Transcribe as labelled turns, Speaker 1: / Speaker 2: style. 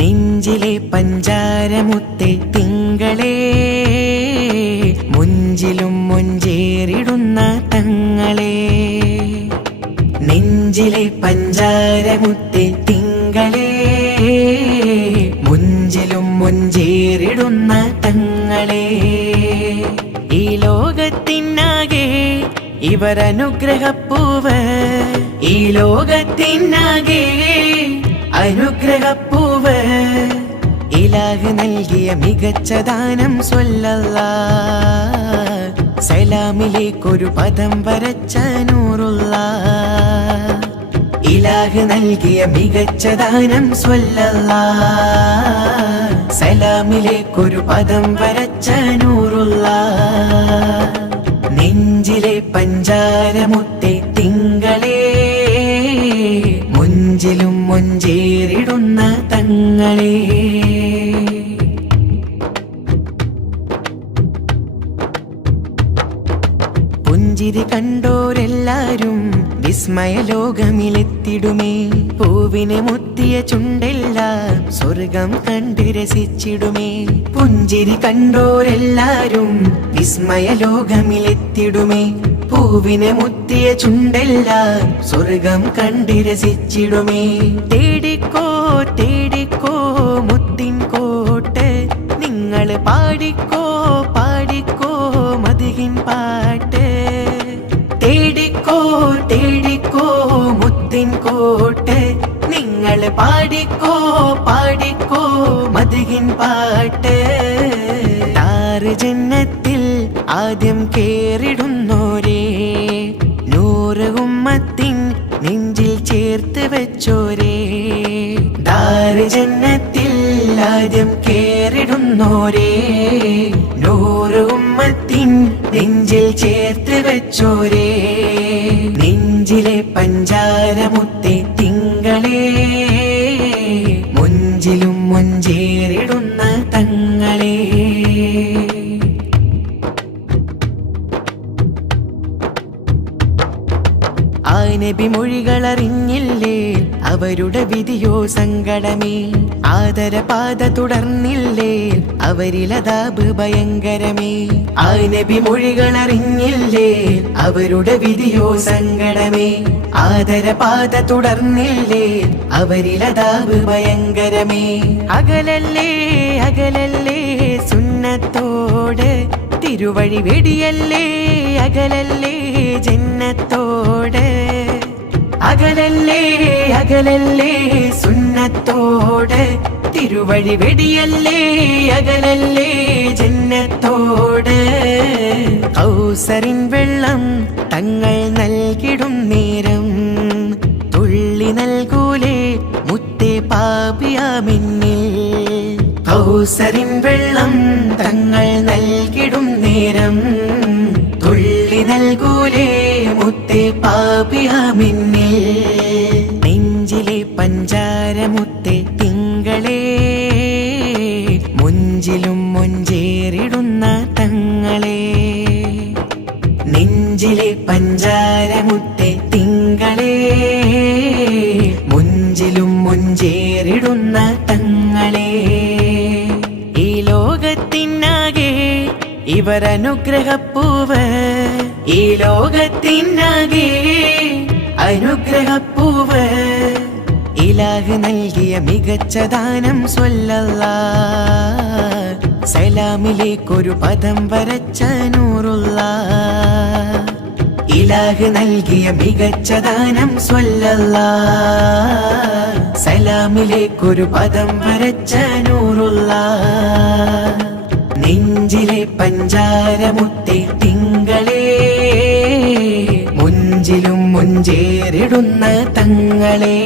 Speaker 1: നെഞ്ചിലെ പഞ്ചാരമുത്തെ തിങ്കളേ മുഞ്ചിലും മുഞ്ചേറിടുന്ന തങ്ങളെ. നെഞ്ചിലെ പഞ്ചാരമുത്തെ തിങ്കളേ മുഞ്ചിലും മുഞ്ചേറിടുന്ന തങ്ങളെ. ഈ ലോകത്തിനാകെ ഇവരനുഗ്രഹപ്പൂവ് ഈ ലോകത്തിനാകെ അനുഗ്രഹപ്പൂവ്. ഇലാഹ് നൽകിയ മികച്ച ദാനം സ്വല്ലല്ല. സലാമിലേക്കൊരു പദം വരച്ച നൂറുള്ള. ഇലാഹ് നൽകിയ മികച്ച ദാനം സ്വല്ലല്ല. സലാമിലേക്കൊരു പദം വരച്ച നൂറുള്ള. നെഞ്ചിലെ പഞ്ചാരമുത്തെ മുഞ്ചേറിടുന്ന തങ്ങളെ. പുഞ്ചിരി കണ്ടോരെല്ലാരും വിസ്മയ ലോകമിലെത്തിടുമേ. പൂവിനെ മുത്തിയ ചുണ്ടെല്ലാം സ്വർഗം കണ്ട് രസിച്ചിടുമേ. പുഞ്ചിരി കണ്ടോരെല്ലാരും വിസ്മയ ലോകമിലെത്തിടുമേ. പൂവിനെ മുത്തിയ ചുണ്ടെല്ലാം സ്വർഗം കണ്ടിരസിച്ചിടുമേ തേടിക്കോ തേടിക്കോ മുത്തിൻ കോട്ട്. നിങ്ങൾ പാടിക്കോ പാടിക്കോ മതികിൻ പാട്ട്. തേടിക്കോ തേടിക്കോ മുത്തിൻ കോട്ട്. നിങ്ങൾ പാടിക്കോ പാടിക്കോ മതികിൻ പാട്ട്. താറ് ജന്നത്തിൽ ആദ്യം കേറിടുന്നോരേ ഉമ്മത്തിൻ നെഞ്ചിൽ ചേർത്ത് വെച്ചോരേ. ദാരജന്നത്തിൽ ആദ്യം കേറിടുന്നോരേ. ഉമ്മത്തിൻ നെഞ്ചിൽ ചേർത്ത് വെച്ചോരേ. ആ നബി മൊഴികൾ അറിഞ്ഞില്ലേ അവരുടെ വിധിയോ സങ്കടമേ? ആദരപാത തുടർന്നില്ലേ? അവരിലതാപ് ഭയങ്കരമേ? ആ നബി മൊഴികൾ അറിഞ്ഞില്ലേ അവരുടെ വിധിയോ സങ്കടമേ? ആദരപാത തുടർന്നില്ലേ? അവരിലതാപ് ഭയങ്കരമേ? അകലല്ലേ അകലല്ലേ സുന്നത്തോട് തിരുവഴി വെടിയല്ലേ? അകലല്ലേ ജന്നത്തോട്? അകലല്ലേ അകലല്ലേ സുന്നത്തോട്? തിരുവഴി വെടിയല്ലേ അകലല്ലേ ജന്നത്തോട്? കൗസറിൻ വെള്ളം തങ്ങൾ നൽകിടും നേരം. തുള്ളി നൽകൂലേ മുത്തേ പാപിയാമിന്നിൽ കൗസറിൻ വെള്ളം തങ്ങൾ നൽകിടും നേരം തുള്ളി നൽകൂലേ മുത്തേ പാപിയാമിന്നിൽ നെഞ്ചിലെ പഞ്ചാരമുത്തെ തിങ്കളേ മുഞ്ചിലും മുഞ്ചേറിടുന്ന തങ്ങളെ. നെഞ്ചിലെ പഞ്ചാരമുത്തെ ഇവർ അനുഗ്രഹപ്പൂവ് ഈ ലോകത്തിനാകെ അനുഗ്രഹപ്പൂവ്. ഇലാഹ് നൽകിയ മികച്ച ദാനം സ്വല്ലല്ല. സലാമിലേക്കൊരു പദം വരച്ച നൂറുള്ള ഇലാഹ് നൽകിയ മികച്ച ദാനം സ്വല്ലല്ല. സലാമിലേക്കൊരു പദം വരച്ച മുഞ്ചിലും മുഞ്ചേറിടുന്ന തങ്ങളേ.